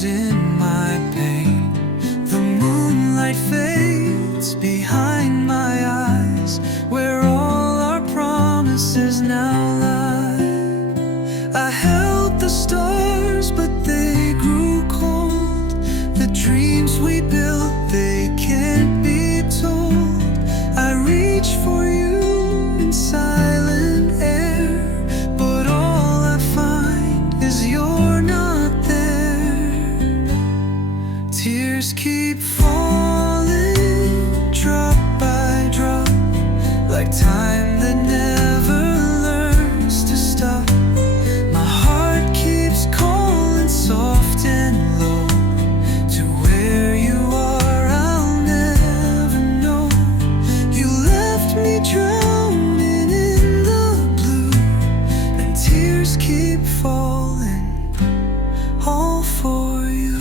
shadows in my pain. The moonlight fades behind my eyes, where all our promises now lie. I held the stars, but they grew cold. The dreams we built, they can't be told. I reach for you in silent air, but all I find is you're not there. Tears keep falling, drop by drop, like time that never learns to stop. My heart keeps calling soft and low to where you are, I'll never know. You left me drowning in the blue, and tears keep falling, all for you.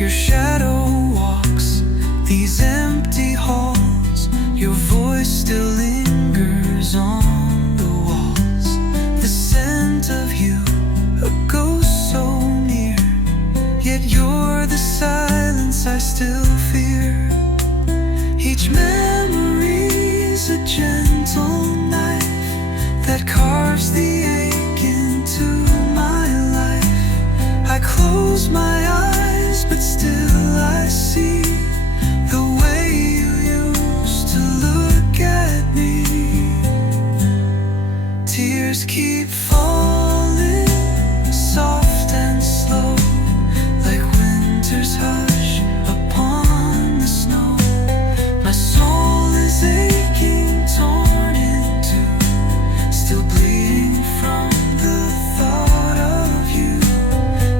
Your shadow walks these empty halls. Your voice still lingers on the walls. The scent of you, a ghost so near, yet you're the silence I still fear. Each memory's a gentle knife that carves the ache into my life. I close my eyes, but still I see the way you used to look at me. Tears keep falling, soft and slow, like winter's hush upon the snow. My soul is aching, torn in two, still bleeding from the thought of you.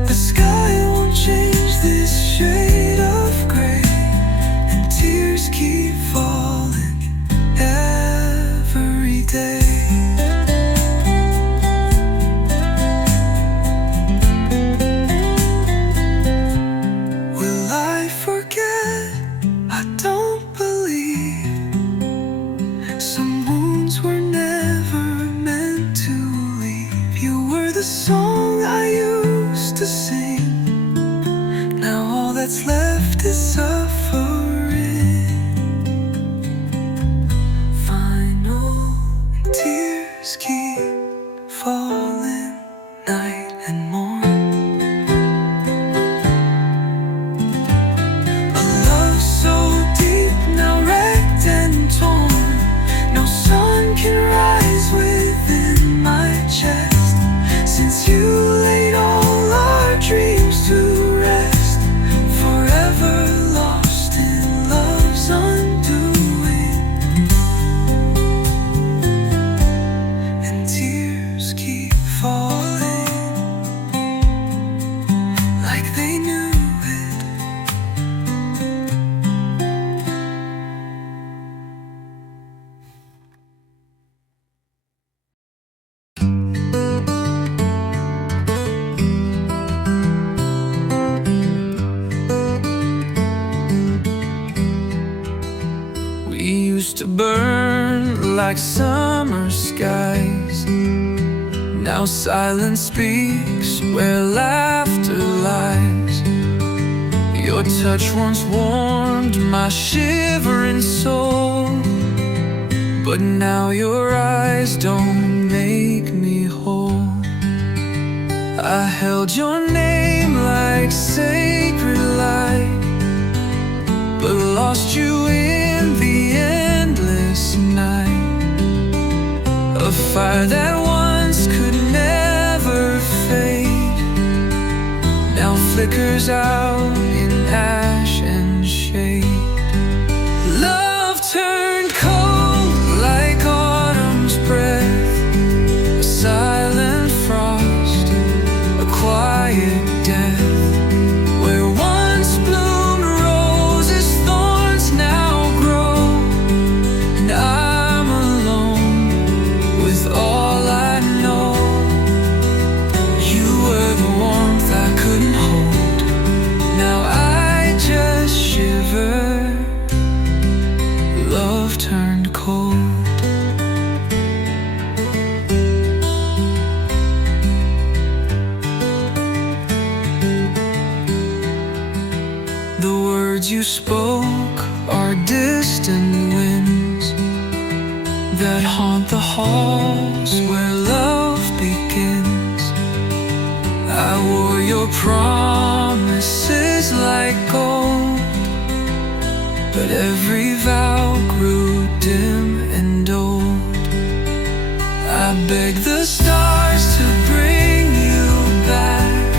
The sky won't change this shade of gray, and tears keep falling every day. Will I forget? I don't believe. Some wounds were never meant to leave. You were the song I used to sing. Now all that's left is suffering. Final tears keep falling night and morn. A love so deep, now wrecked and torn. No sun can rise within my chest, since you laid all our dreams to rest. Forever lost in love's undoing, and tears keep falling like they knew it. We used to burn like summer skies. Now silence speaks where laughter lies. Your touch once warmed my shivering soul, but now your eyes don't make me whole. I held your name like sacred light, but lost you in the endless night. A fire that once could never fade now flickers out in ash and shade. Love turned cold like autumn's breath, a silent frost, a quiet death. Where once bloomed roses, thorns now grow, and I'm alone with all I know. You were the warmth I couldn't hold. Now that haunt the halls where love begins. I wore your promises like gold, but every vow grew dim and old. I begged the stars to bring you back,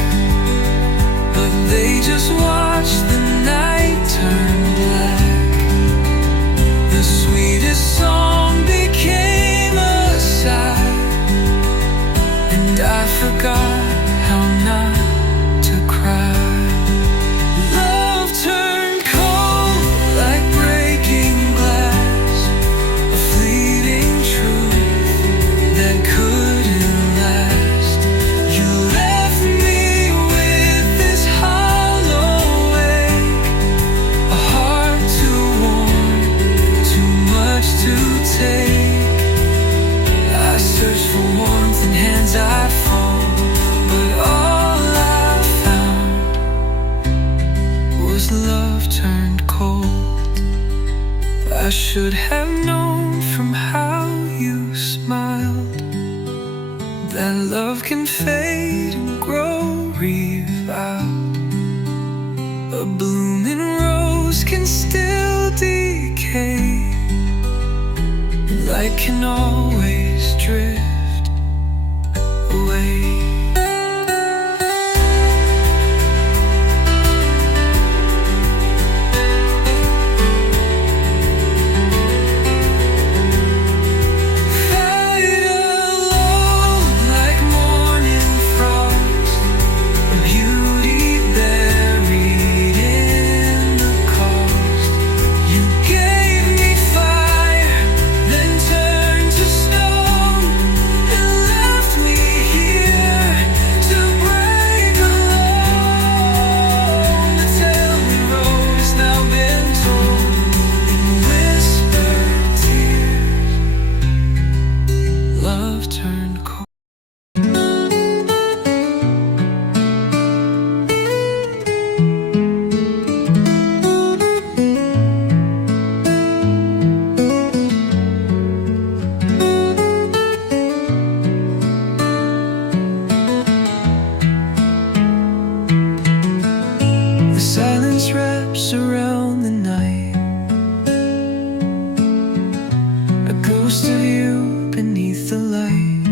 but they just watched the night turn black. The sweetest song became a sigh, and I forgot how not to cry. Love turned cold like breaking glass, a fleeting truth that couldn't last. You left me with this hollow ache, a heart too warm, too much to take. I searched for warmth in hands I'd fall, but all I found was love turned cold. I should have known from how you smiled that love can fade and grow revived. A blooming rose can still decay, light can always drift away. Fight alone like morning frost, a beauty buried in the cost. You gave me fire, then turned to stone, and left me here to break alone. The tale we wrote has now been told in whispered tears. Love turned cold. The silence wraps around the night, a ghost of you beneath the light.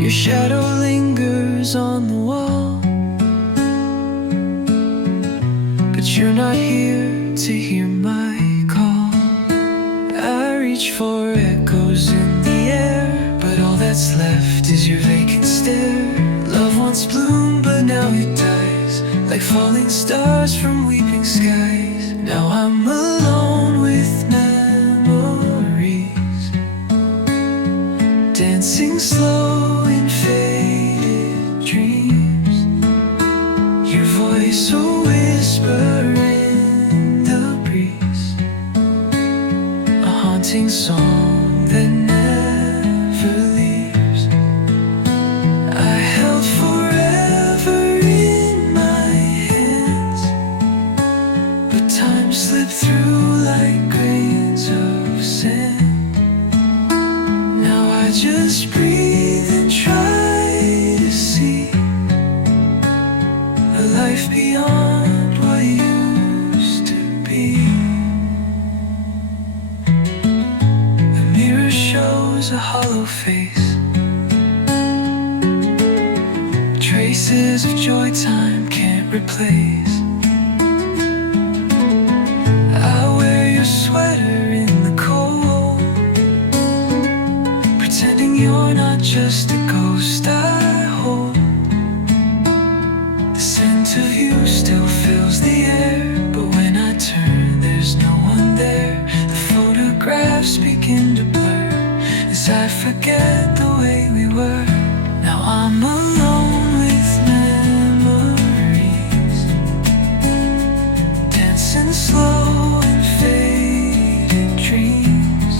Your shadow lingers on the wall, but you're not here to hear my call. I reach for echoes in the air, but all that's left is your vacant stare. Love once bloomed, but now it dies, like falling stars from weeping skies. Now I'm alone with memories, dancing slow in faded dreams. Your voice a whisper in the breeze, a haunting song that never leaves. I held forever in my hands, but time slipped through like grains of sand. Now I just breathe and try to see a life beyond what used to be. The mirror shows a hollow face, traces of joy time can't replace. I wear your sweater in the cold, pretending you're not just a ghost I hold. The scent of you still fills the air, but when I turn there's no one there. The photographs begin to blur as I forget the way we were. Now I'm alone with memories, dancing slow in faded dreams.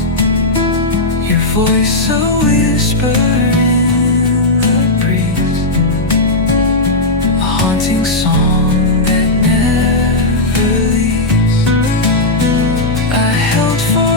Your voice a whisper in the breeze, a haunting song that never leaves. I held for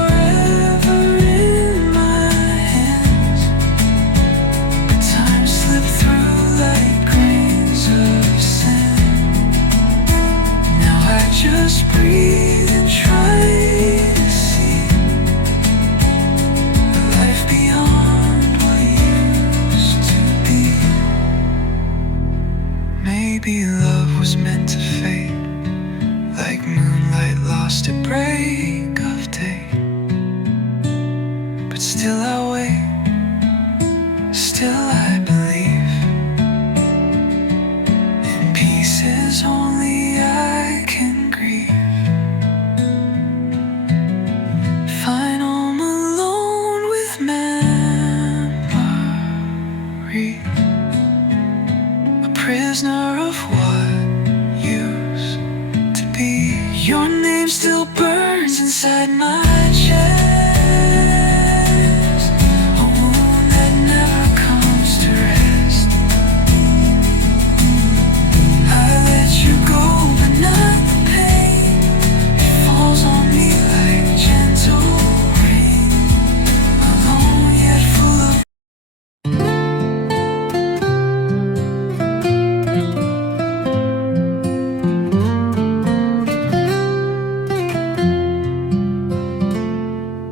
inside my chest, a wound that never comes to rest. I let you go, but not the pain. It falls on me like gentle rain, alone yet full of.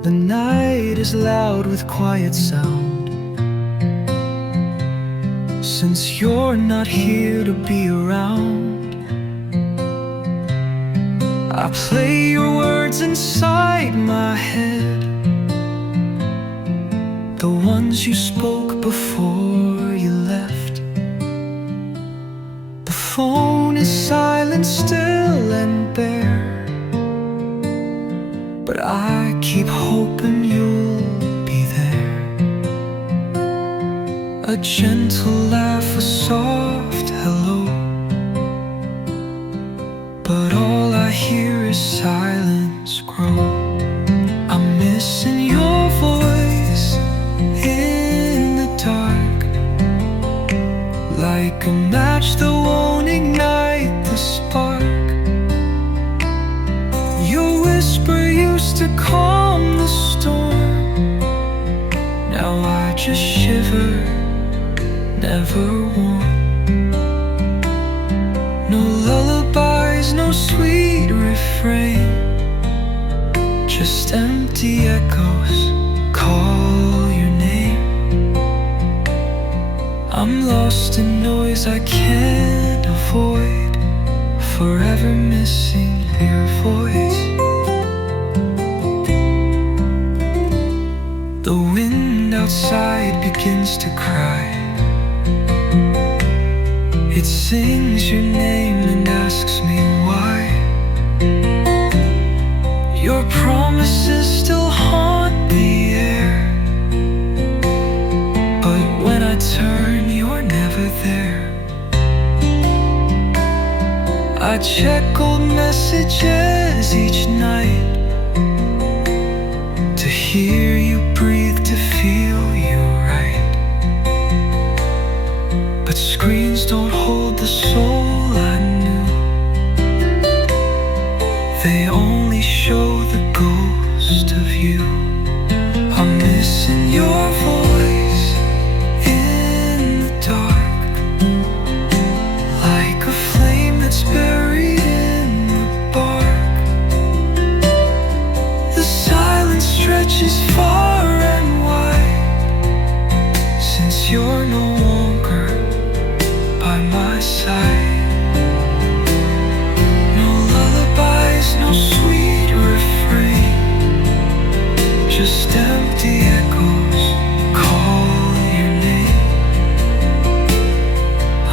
The night is loud with quiet sound. Since you're not here to be around, I play your words inside my head, the ones you spoke before you left. The phone is silent, still and bare, but I keep hoping you'll be there. A gentle laugh, a soft hello, but all I hear is silence grow. I'm missing your voice in the dark, like a match that won't ignite the spark. Your whisper used to calm the storm, now I just shiver, never warm. No lullabies, no sweet refrain, just empty echoes call your name. I'm lost in noise I can't avoid, forever missing your voice. The wind outside begins to cry. It sings your name and asks me why. Your promises still haunt the air, but when I turn, you're never there. I check old messages each night, to hear you breathe, to feel you right. But screens don't hold the soul I knew, they only show the ghost of you. I'm missing your voice in the dark, like a flame that's buried in the bark. The silence stretches far and wide, since you're no longer by my side. No lullabies, no sweet refrain, just empty echoes call your name.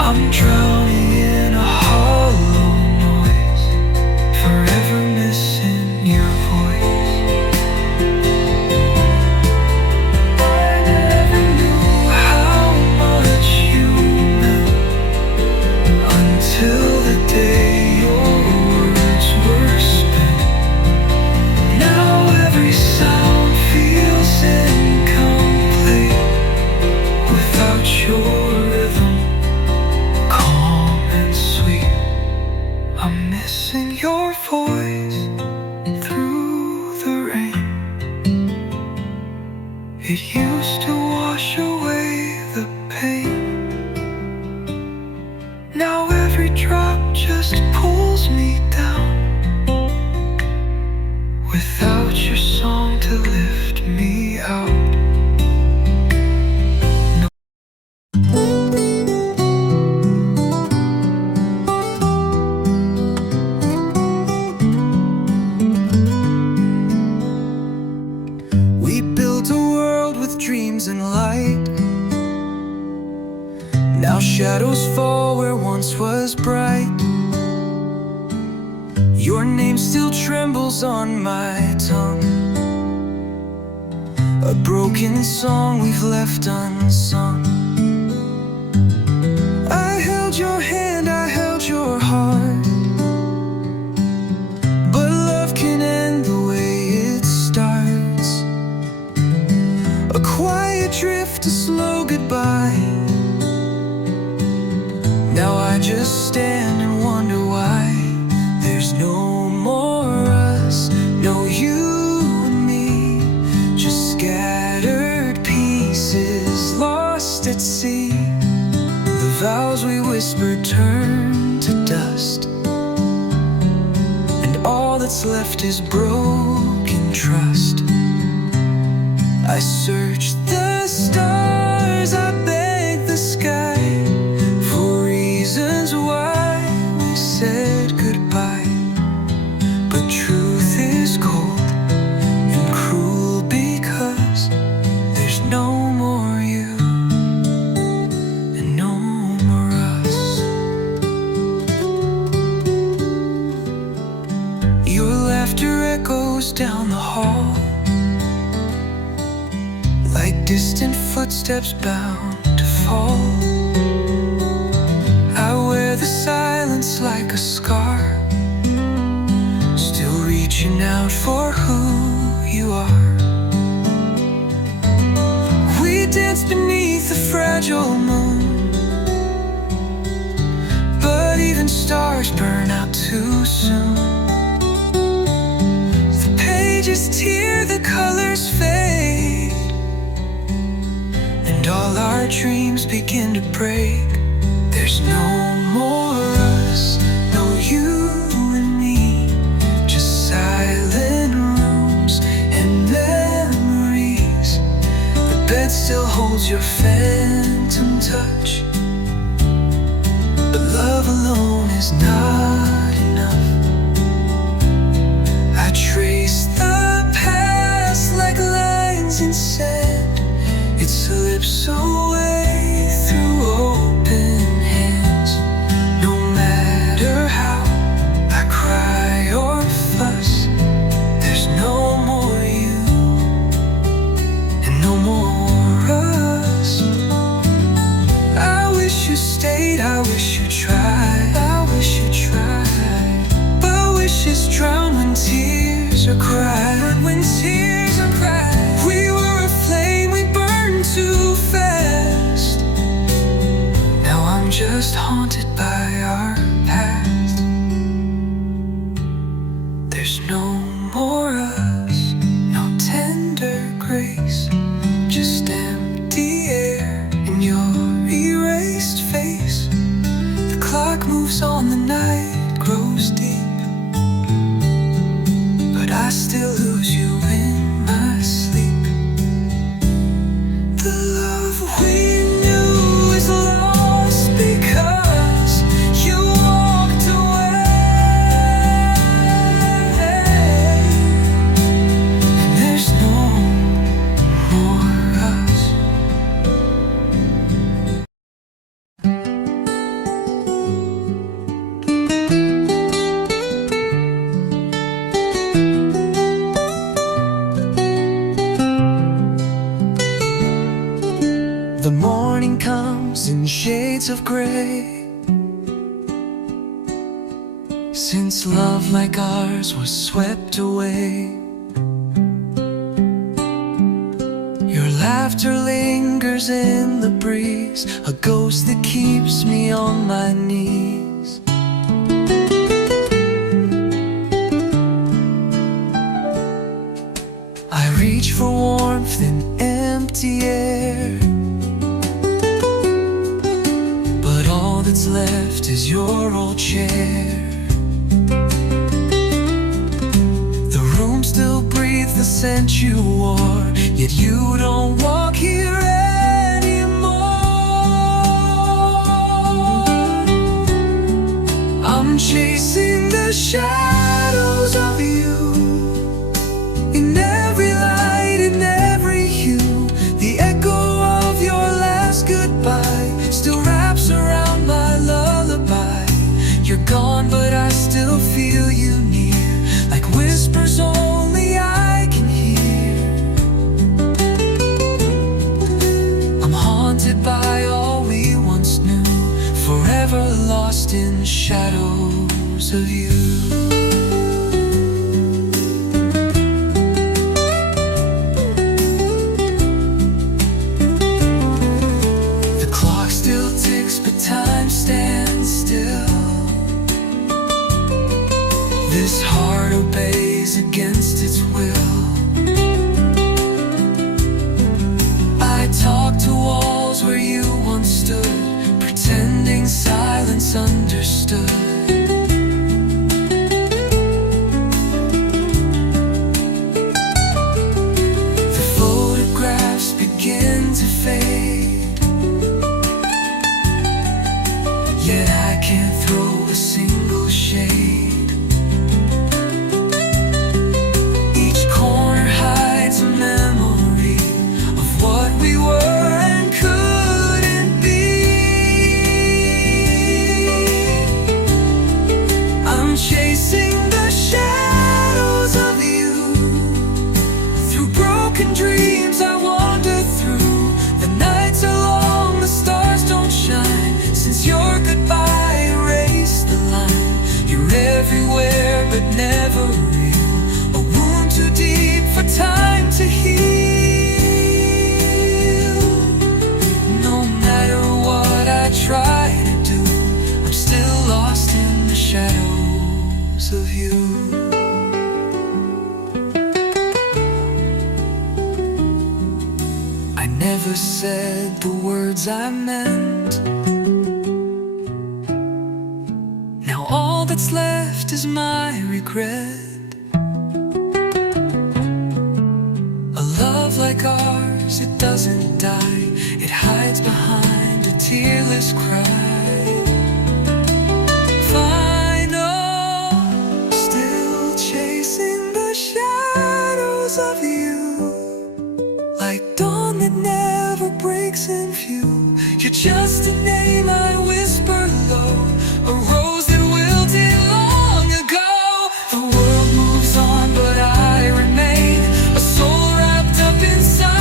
I'm drowning in a hollow noise, forever missing your voice. I never knew how much you meant until the day your words were spent. Now every sound feels incomplete without your rhythm, calm and sweet. I'm missing your voice through the rain. It used to wash away the pain, now every drop just pulls me down, without your song to lift me out. We built a world with dreams and light, now shadows fall where once was bright. Your name still trembles on my tongue, a broken song we've left unsung. I held your hand, I held your heart, but love can end the way at sea. The vows we whispered turn to dust, and all that's left is broken trust. I searched the stars, I begged the sky for reasons why we said goodbye. But truth is cold and cruel because there's no more you and no more us. Your laughter echoes down the hall like distant footsteps bound to fall. I wear the silence like a scar, still reaching out for who you are. We dance beneath the fragile moon, but even stars burn out too soon. The pages tear, the colors fade, and all our dreams begin to break. There's no more us, no you and me, just silent rooms and memories. The bed still holds your phantom touch, but love alone is not enough. I trace the past like lines in sand. It slips away through open hands. No matter how I cry or fuss, there's no more you and no more us. I wish you stayed, I wish you tried, I wish you tried. But wishes drown when tears are cried, when tears are cried. We were a flame, we burned too fast. Now I'm just haunted by our past. There's no more us, no tender grace, just empty air in your erased face. The clock moves on, the night grows deep, but I still lose you in my sleep. The love we knew is lost because you walked away, and there's no more us. The morning comes in shades of gray, since love like ours was swept away. Your laughter lingers in the breeze, a ghost that keeps me on my knees. I reach for warmth in empty air, but all that's left is your old chair. The room still breathes the scent you wore, yet you don't walk here anymore. I'm chasing the shadows of you, in every light, in every hue. The echo of your last goodbye still wraps around my lullaby. You're gone, but I still feel you near, like whispers only I can hear. I'm haunted by all we once knew, forever lost in shadows of you. but never real. A wound too deep for time to heal. No matter what I try to do, I'm still lost in the shadows of you. I never said the words I meant. Now all that's left is my regret. A love like ours, it doesn't die. It hides behind a tearless cry. Final, still chasing the shadows of you. Like dawn that never breaks in view. You're just a name I whisper low, a rose that wilted long ago. The world moves on, but I remain, a soul wrapped up in silent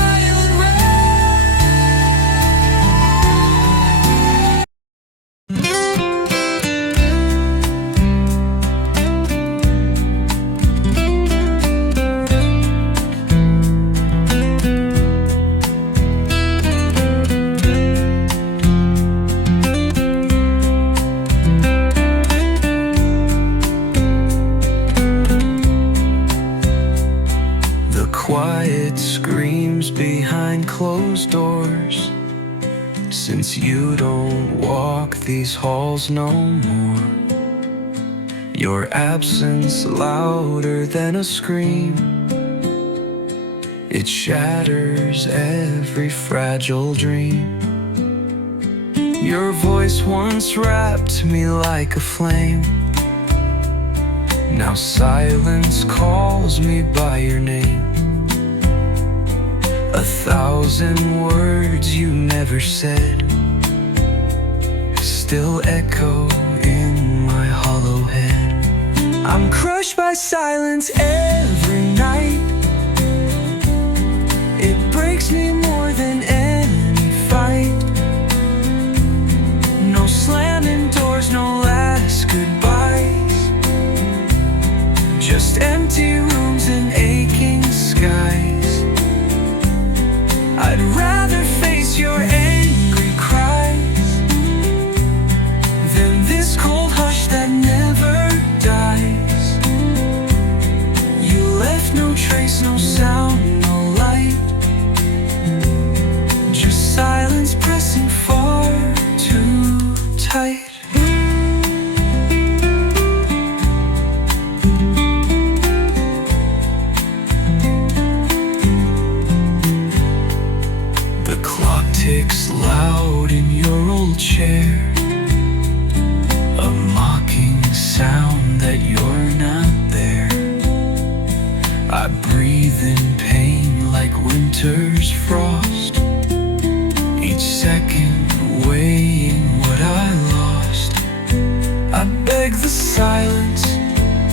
quiet screams behind closed doors. Since you don't walk these halls no more, your absence louder than a scream. It shatters every fragile dream. Your voice once wrapped me like a flame. Now silence calls me by your name. 1,000 words you never said still echo in my hollow head. I'm crushed by silence every night. It breaks me more than any fight. No slamming doors, no last goodbyes, just empty rooms and aching skies. I'd rather face your angry cries than this cold hush that never dies. You left no trace, no sound, no light, just silence pressing far too tight. Ticks loud in your old chair, a mocking sound that you're not there. I breathe in pain like winter's frost, each second weighing what I lost. I beg the silence,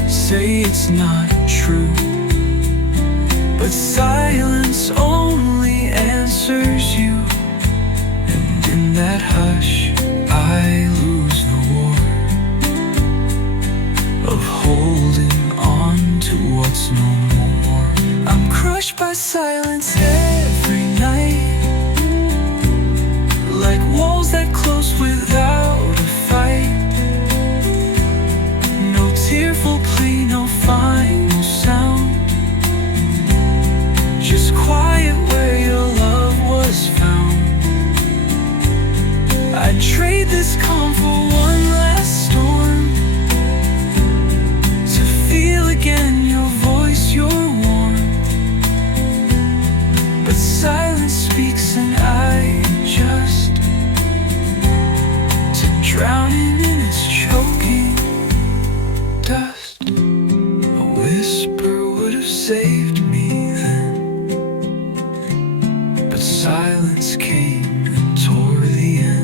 say it's not true, but silence only answers you. In that hush, I lose the war of holding on to what's no more. I'm crushed by silence every night, like walls that close without a fight. No tearful plea, no final sound, just quiet where your love was found. I'd trade this calm for one last storm, to feel again your voice, your warmth. But silence speaks and I adjust to drowning in its choking dust. A whisper would have saved me then, but silence came and tore the end.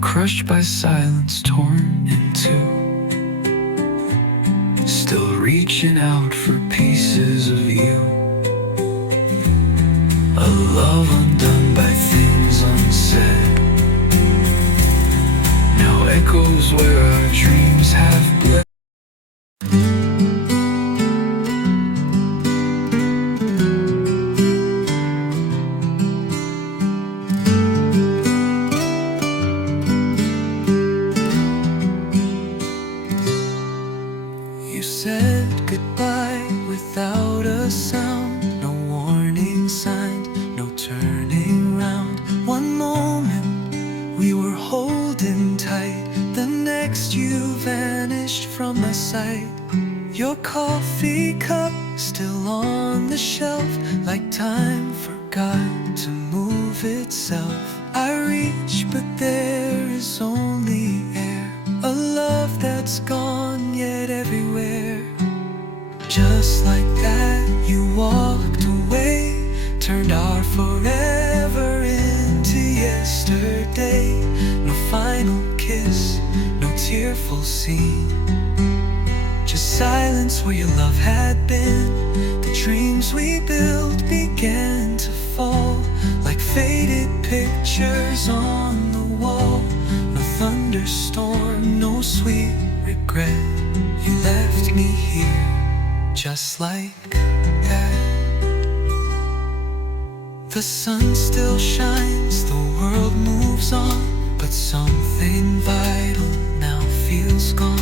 Crushed by silence, torn in two, still reaching out for pieces of you. love undone by things unsaid, now echoes where our dreams have bled. You said goodbye without a sound, no warning signs, no turning round. One moment we were holding tight, the next you vanished from my sight. Your coffee cup still on the shelf, like time forgot to move itself. I reach but there is only air, a love that's gone yet everywhere. Just like that you walked away, turned our forever into yesterday. No final kiss, no tearful scene, just silence where your love had been. The dreams we built began to fall, like faded pictures on the wall. No thunderstorm, no sweet regret, you left me here just like that. The sun still shines, the world moves on, but something vital now feels gone.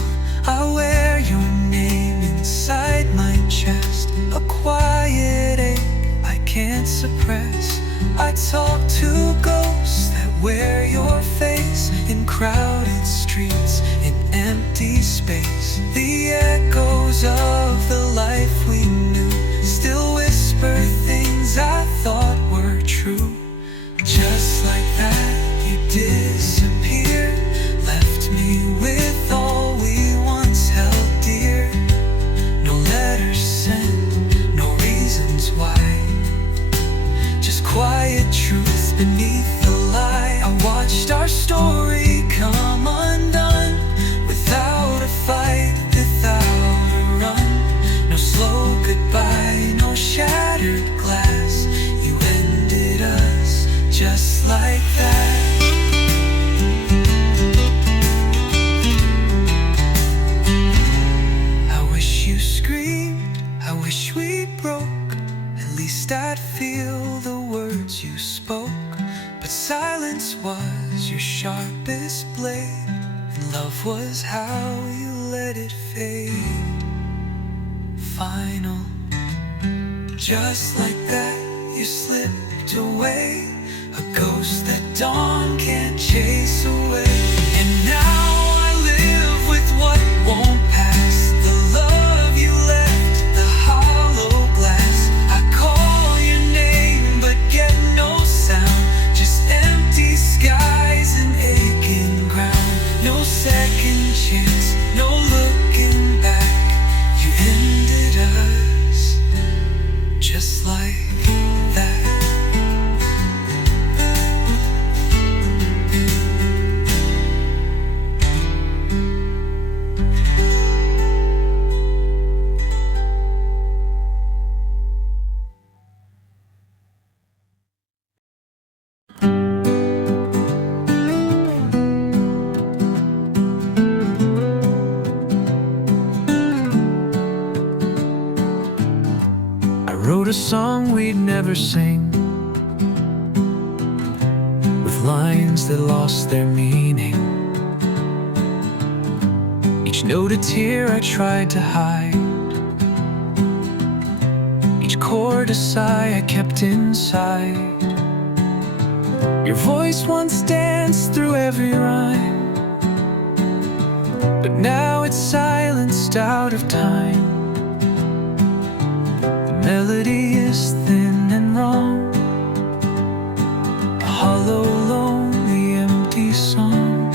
I wear your name inside my chest, a quiet ache I can't suppress. I talk to ghosts that wear your face, in crowded streets, in empty space. The echoes of the life we knew still whisper things I thought were true. Just like that you disappeared, left me with all we once held dear. No letters sent, no reasons why, just quiet truth beneath the lie. I watched our story come undone, without a fight, without a run. No slow goodbye, no shattered glass, you ended us just like that. I wish you screamed, I wish we broke, at least I'd feel the words you spoke. But silence was your sharpest blade, and love was how you let it fade. Final, just like that you slipped away, a ghost that dawn can't chase away. And now I live with what won't pass, the love you left, the hollow glass. I call your name but get no sound, just empty skies and aching ground. No second chance, no looking back, you ended us just like that. I wrote a song we'd never sing, with lines that lost their meaning. Each note a tear I tried to hide, each chord a sigh I kept inside. Your voice once danced through every rhyme, but now it's silenced out of time. The melody is thin and wrong, a hollow, lonely, empty song.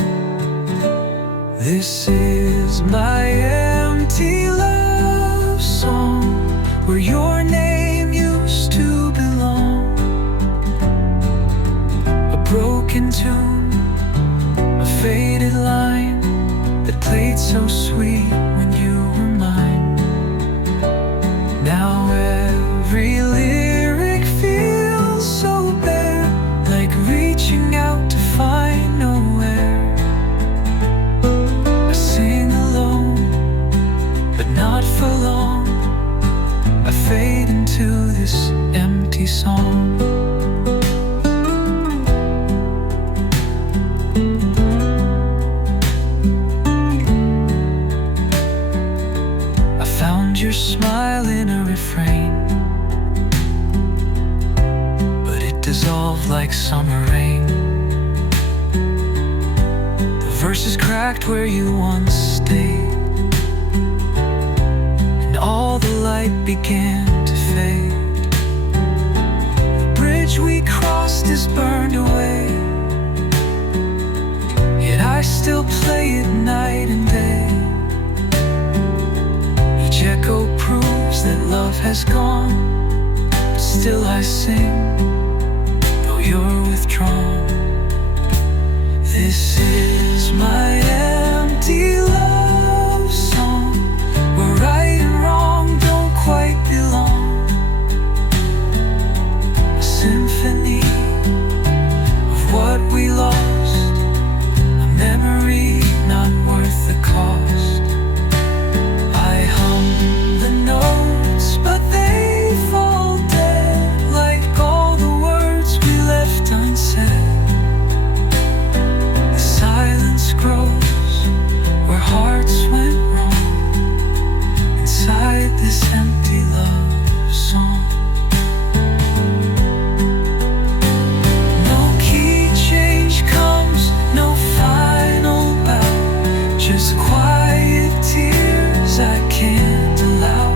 This is my empty love song, where your name used to belong. A broken tune, a faded line that played so sweet when you were mine. Now every lyric feels so dissolve like summer rain. The verses cracked where you once stayed, and all the light began to fade. The bridge we crossed is burned away, yet I still play it night and day. Each echo proves that love has gone, but still I sing, though you're withdrawn. This is my empty love song, where right and wrong don't quite belong. A symphony of what we lost, a memory not worth the cost. I hum the notes, but they fall dead, like all the words we left unsaid. The silence grows where hearts went wrong, inside this empty love song. No key change comes, no final bow, just quiet tears I can't allow.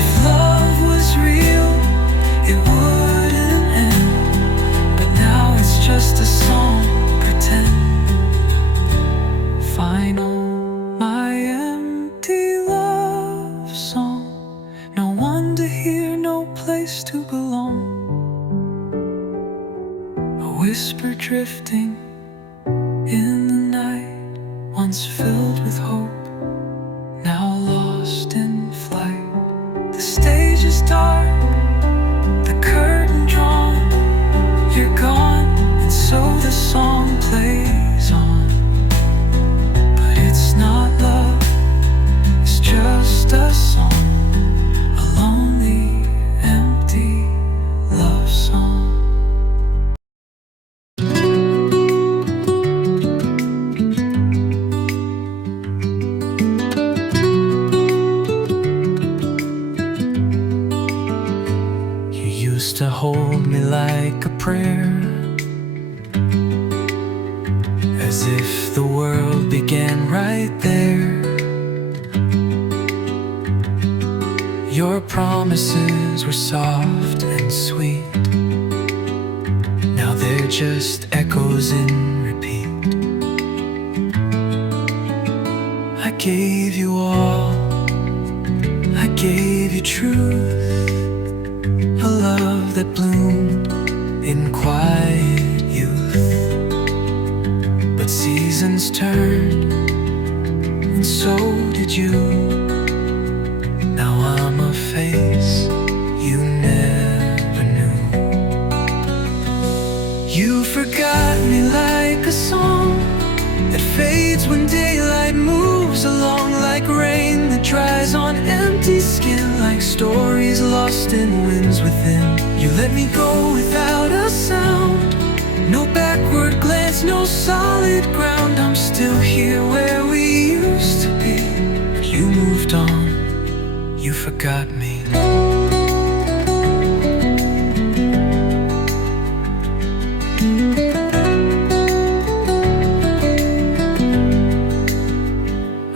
If love was real, it wouldn't end, but now it's just a song, pretend. Final, my empty love song, no one to hear, no place to belong. A whisper drifting in the night, once filled with hope, now lost in flight. The stage is dark, the curtain drawn, you're gone, and so the song plays on. But it's not love, it's just a song, a lonely, empty love song. You used to hold me like a prayer, as if the world began right there. Your promises were soft and sweet, now they're just echoes in repeat. I gave you all, I gave you truth, a love that bloomed in quiet youth. But seasons turned, and so did you. Now I'm a face you never knew. You forgot me like a song that fades when daylight moves along, like rain that dries on empty skin, like stories lost in winds within. You let me go without a sound, no backward glance, no solid ground. I'm still here where we used to be. You moved on, you forgot me.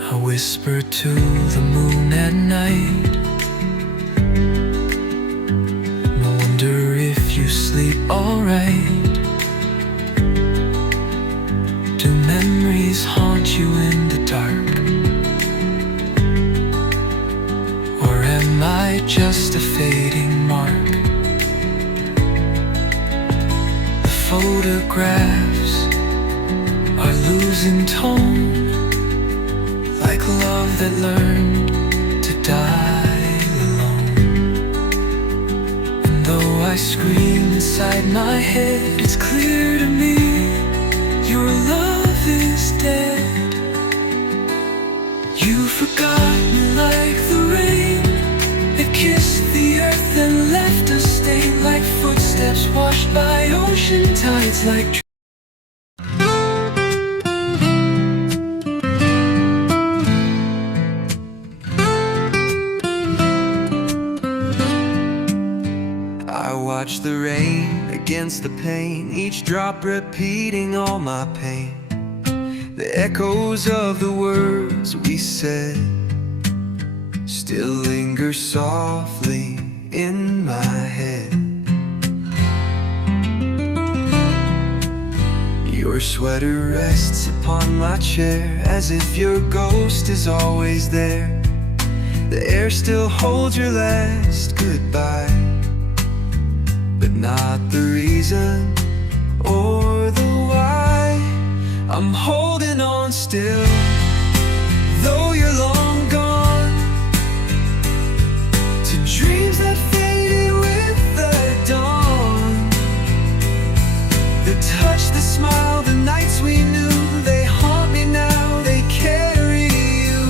I whisper to the moon at night, I wonder if you sleep alright. Do memories haunt you in the dark, or am I just a fading mark? The photographs are losing tone, like love that learned to die alone. And though I scream inside my head, it's clear to me your love is dead. You forgot me like the rain that kissed the earth and left a stain, like footsteps washed by ocean tides, like watch the rain against the pane, each drop repeating all my pain. The echoes of the words we said still linger softly in my head. Your sweater rests upon my chair, as if your ghost is always there. The air still holds your last goodbye, but not the reason or the why. I'm holding on still, though you're long gone, to dreams that faded with the dawn. The touch, the smile, the nights we knew, they haunt me now, they carry you.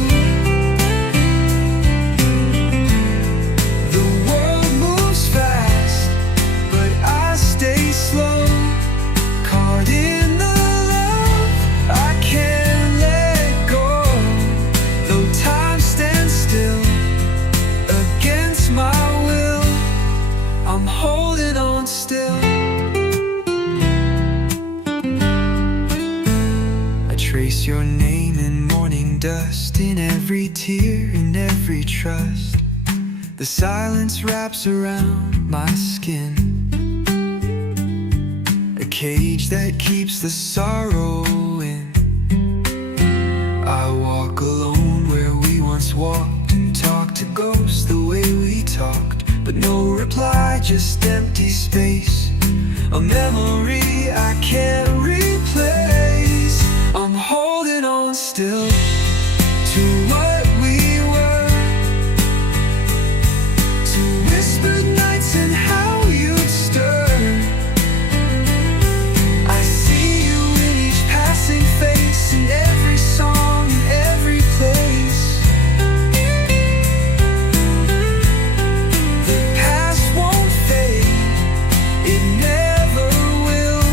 The world moves fast, but I stay slow, caught in the love I can't let go. Though time stands still against my will, I'm holding on still. Trace your name in morning dust, in every tear, in every trust. The silence wraps around my skin, a cage that keeps the sorrow in. I walk alone where we once walked, and talk to ghosts the way we talked, but no reply, just empty space, a memory I can't replace. I'm holding on still to what we were, to whispered nights and how you'd stir. I see you in each passing face, in every song, in every place. The past won't fade, it never will,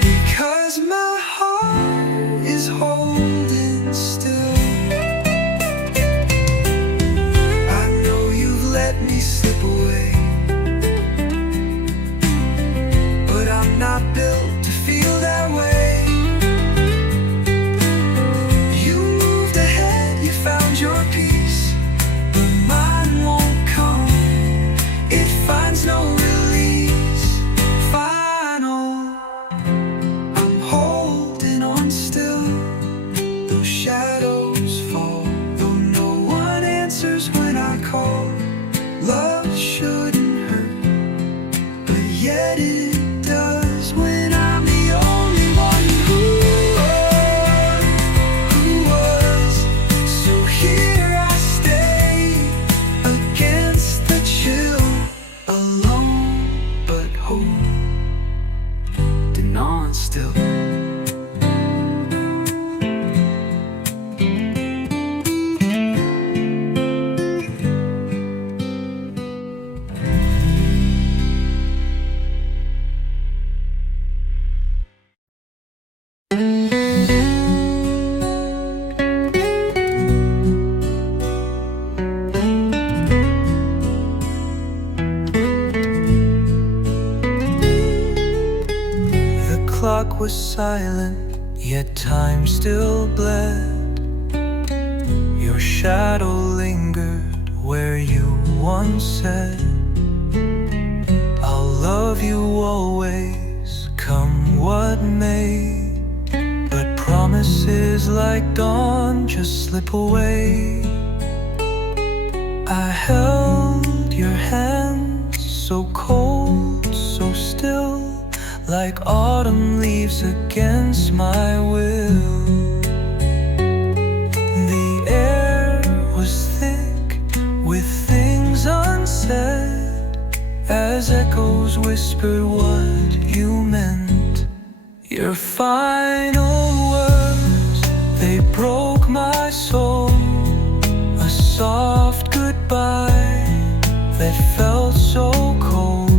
because my heart is holding still. I know you've let me slip away, but I'm not built to feel that way. You moved ahead, you found your peace, but mine won't come. It finds no release, final. I'm holding on still, though shadows fall, though no one answers when I call. Love shouldn't hurt, but yet it does when I'm the only one who was. So here I stay against the chill, alone but holding on still. The clock was silent, yet time still bled. Your shadow lingered where you once said, I'll love you always, come what may. But promises like dawn just slip away. I held your hand so cold, so still, like autumn leaves against my will. The air was thick with things unsaid, as echoes whispered what you meant. Your final words, they broke my soul, a soft goodbye that felt so cold.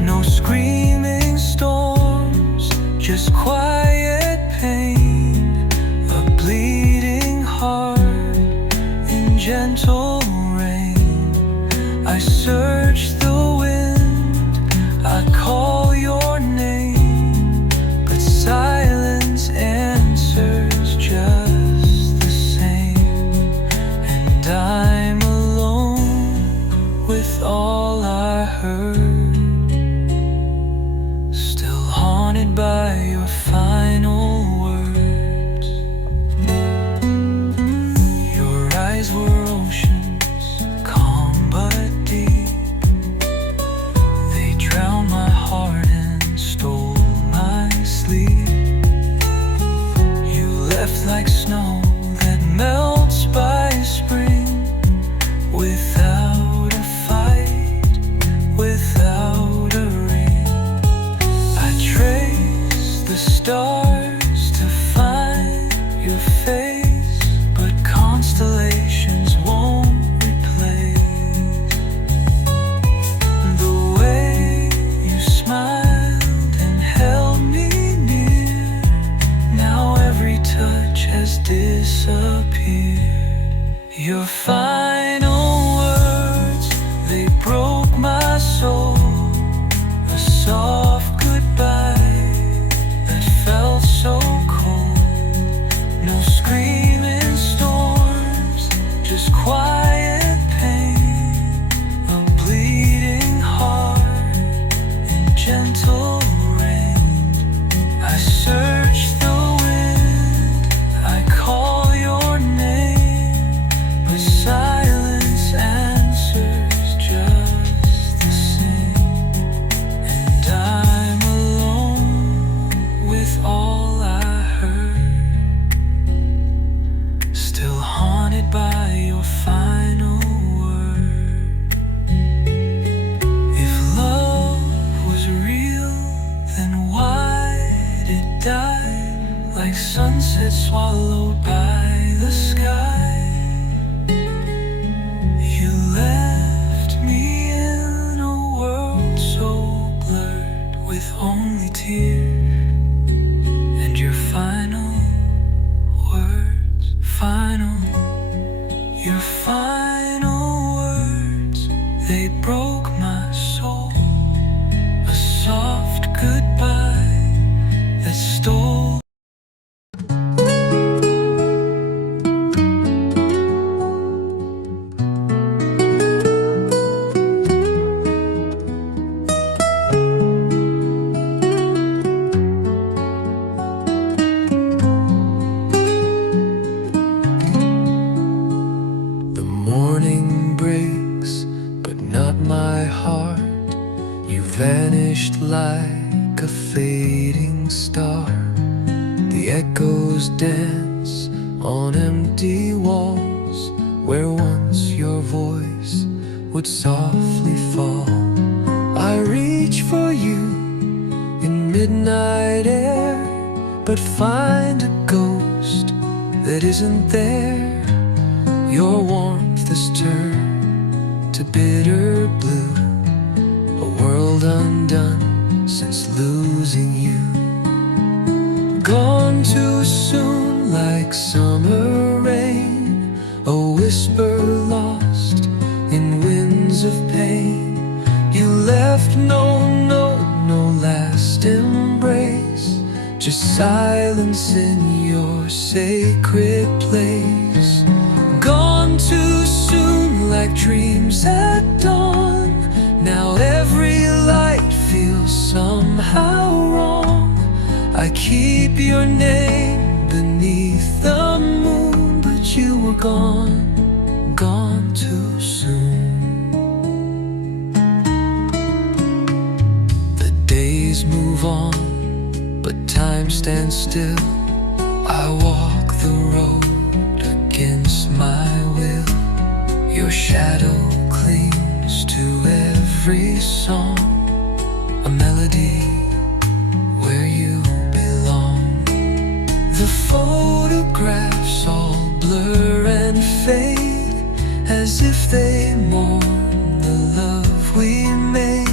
No screaming storms, just quiet pain, a bleeding heart in gentle rain. I searched the wind gentle rain. I search the wind, I call your name, but silence answers just the same. And I'm alone with all I heard, still haunted by your final word. If love was real, then why did it die like sunset swallowed by the sky? You left me in a world so blurred with only tears and your final words. Your final words, they broke my soul. A soft goodbye that stole. Morning breaks, but not my heart. You vanished like a fading star. The echoes dance on empty walls, where once your voice would softly fall. I reach for you in midnight air, but find a ghost that isn't there. Your warmth has turned to bitter blue, a world undone since losing you. Gone too soon like summer rain, a whisper lost in winds of pain. You left no last embrace, just silence in your sacred place. Gone too soon like dreams at dawn. Now every light feels somehow wrong. I keep your name beneath the moon, but you were gone too soon. The days move on, but time stands still. I walk the road against my will. Your shadow clings to every song, a melody where you belong. The photographs all blur and fade, as if they mourn the love we made.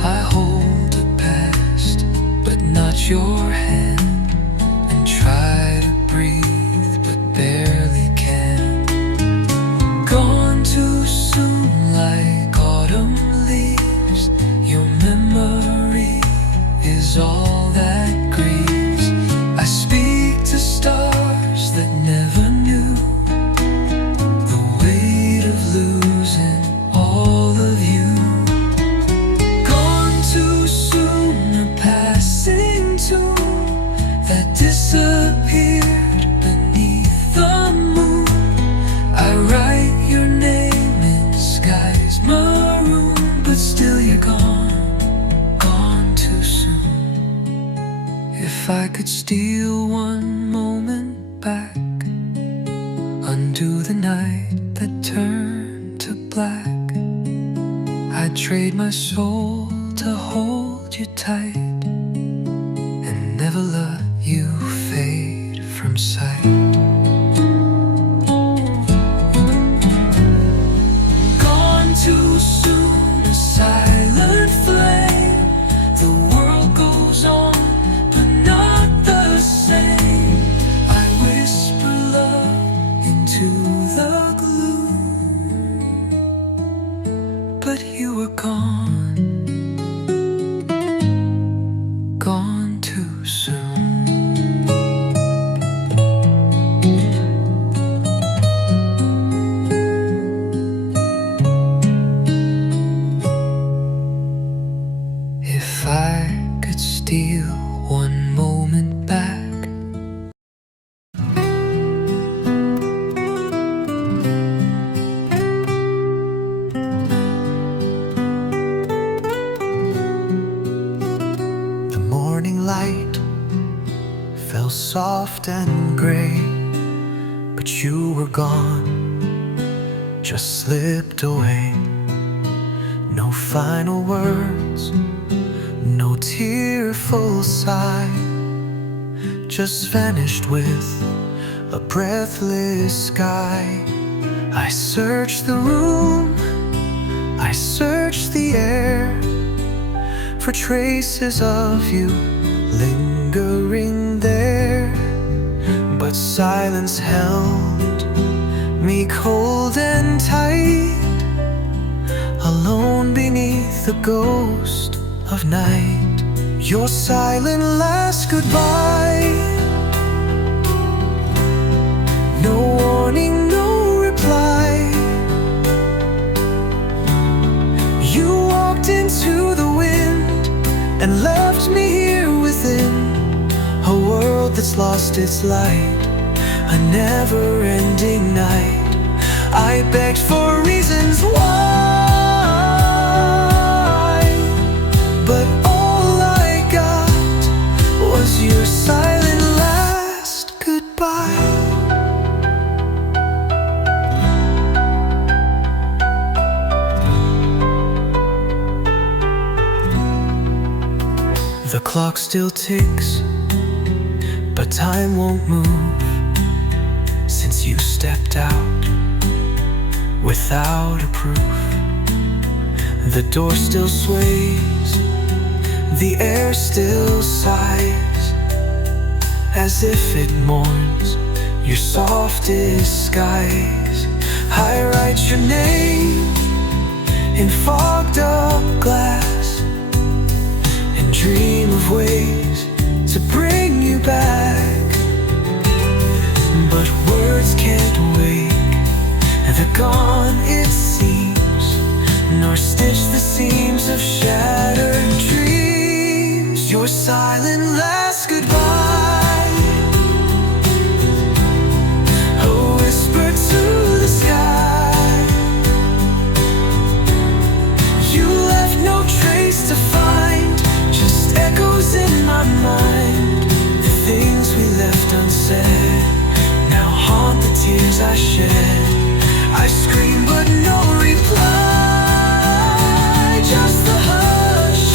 I hold the past, but not your hand, and try to breathe, but barely can. Gone too soon like autumn leaves. Your memory is all that grieves. I speak to stars that never knew the weight of losing all of you. Gone too soon, a passing tune that disappeared beneath the moon. I write your name in skies maroon, but still you're gone too soon. If I could steal one moment back, undo the night that turned to black, I'd trade my soul to hold you tight and never let you fade from sight. Gone too soon, a silent flame. The world goes on, but not the same. I whisper love into the gloom, but you were gone If I could steal one moment back. The morning light fell soft and gray, but you were gone, just slipped away. No final words, no tearful sigh, just vanished with a breathless sky. I searched the room, I searched the air for traces of you lingering there, but silence held me cold and tight, alone beneath the ghost of night. Your silent last goodbye, no warning, no reply. You walked into the wind and left me here within a world that's lost its light, a never-ending night. I begged for reasons why, but all I got was your silent last goodbye. The clock still ticks, but time won't move since you stepped out without a proof. The door still sways, the air still sighs, as if it mourns your softest skies. I write your name in fogged up glass and dream of ways to bring you back, but words can't wake the gone, it seems, nor stitch the seams of shattered dreams. Your silent last goodbye, a whisper to the sky. You left no trace to find, just echoes in my mind. The things we left unsaid now haunt the tears I shed. I scream but no reply, just the hush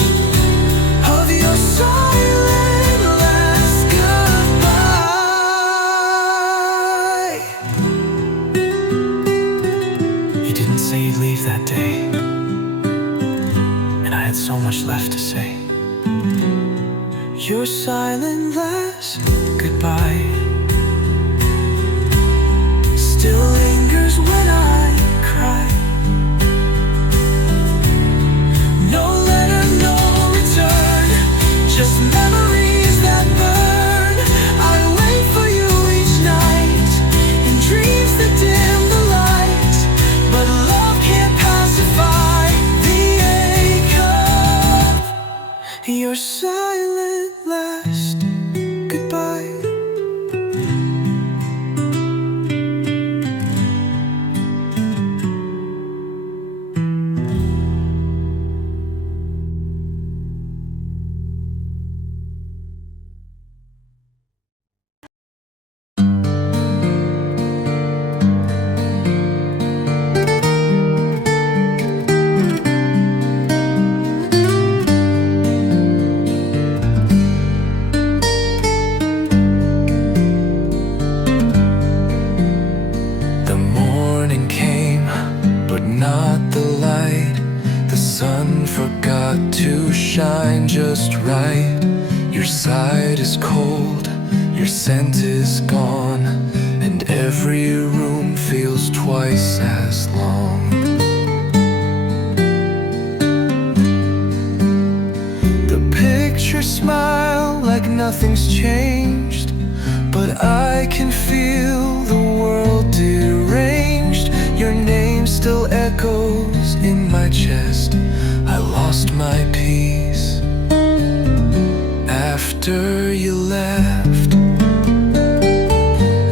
of your silent last goodbye. You didn't say you'd leave that day, and I had so much left to say. Your silent last goodbye still lingers when I cry. No letter, no return, just memories that burn. I wait for you each night in dreams that dim the light, but love can't pacify the ache of your silent last goodbye. To shine just right. Your side is cold, your scent is gone, and every room feels twice as long. The pictures smile like nothing's changed, but I can feel the world deranged. Your name still echoes in my chest. I lost my peace. after you left.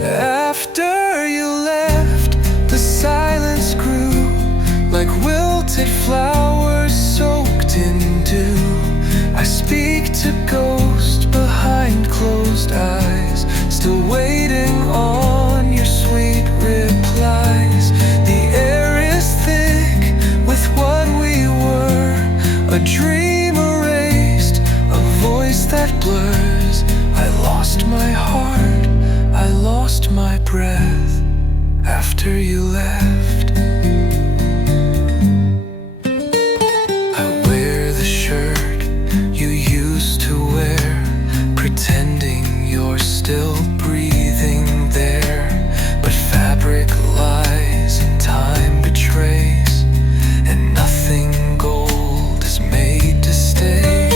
After you left, the silence grew like wilted flowers soaked in dew. I speak to ghosts behind closed eyes, still waiting on your sweet replies. The air is thick with what we were, a dream erased, a voice that blurs. I lost my heart, I lost my breath after you left. I wear the shirt you used to wear, pretending you're still breathing there. But fabric lies and time betrays, and nothing gold is made to stay.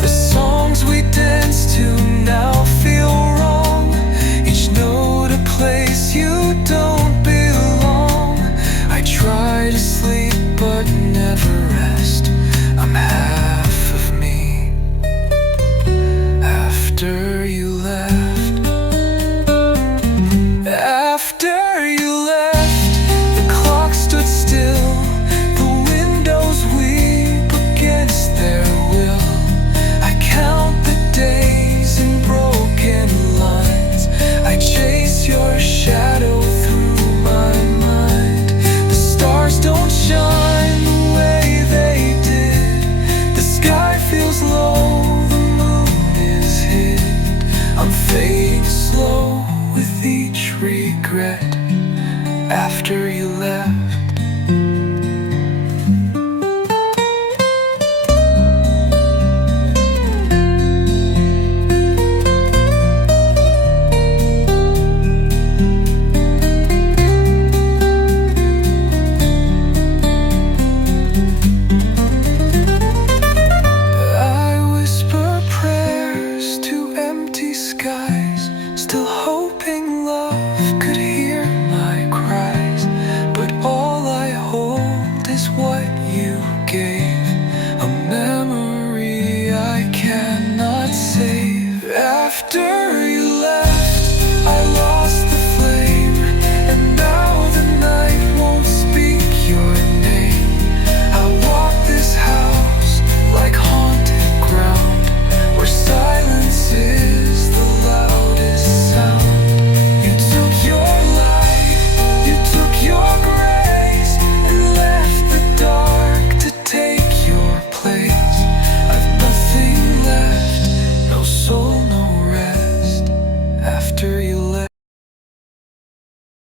The songs we dance to now feel wrong, each note a place you don't belong. I try to sleep but never rest, I'm half of me after you left. After you left, the clock stood still, the windows weep against their will. I count the days in broken lines, I chase your shadow through my mind. The stars don't shine the way they did, the sky feels low, the moon is hid. I'm fading slow with each regret after you left.